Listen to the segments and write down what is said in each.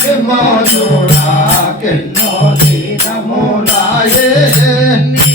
విమోచుడా కెన్నో దీనములాయే నీ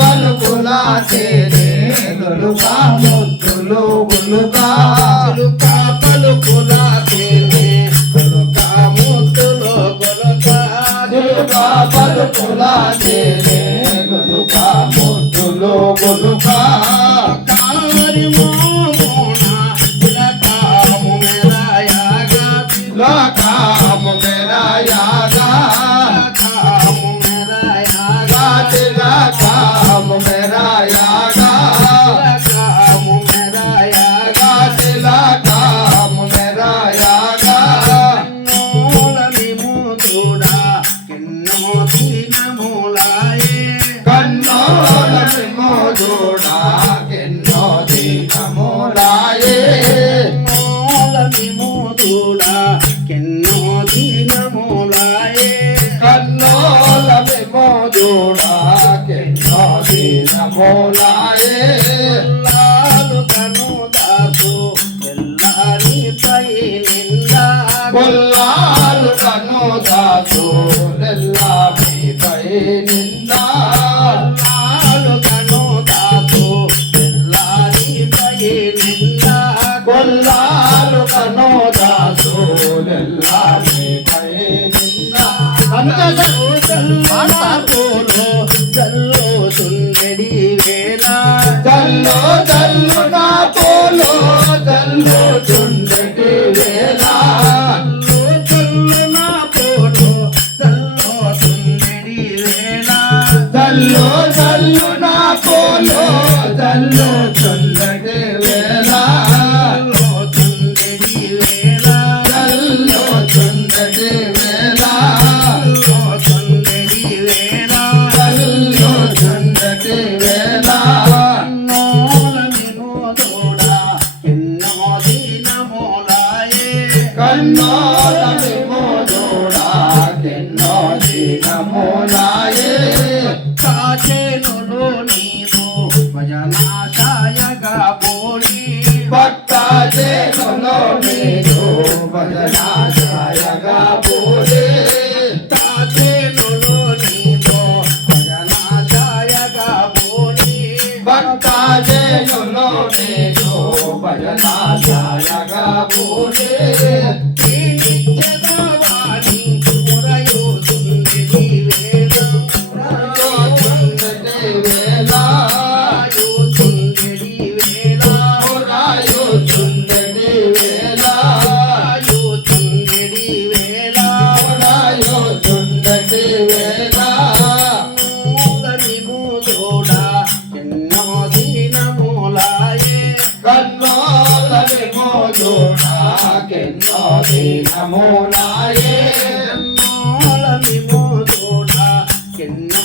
పలుకులా చేరే గొలుకా ముద్దులు దీనములాయే కొల్లాలు కను దాసు నెల్లా మీపై నిందా కొల్లాలు కను దాసు నెల్లా మీపై నిందా జల్లు జల్లు కన్నోల విమోదుడా కెన్నో కెన్నో దినములాయే కన్నోల విమోదుడా కెన్నో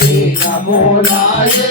దినములాయే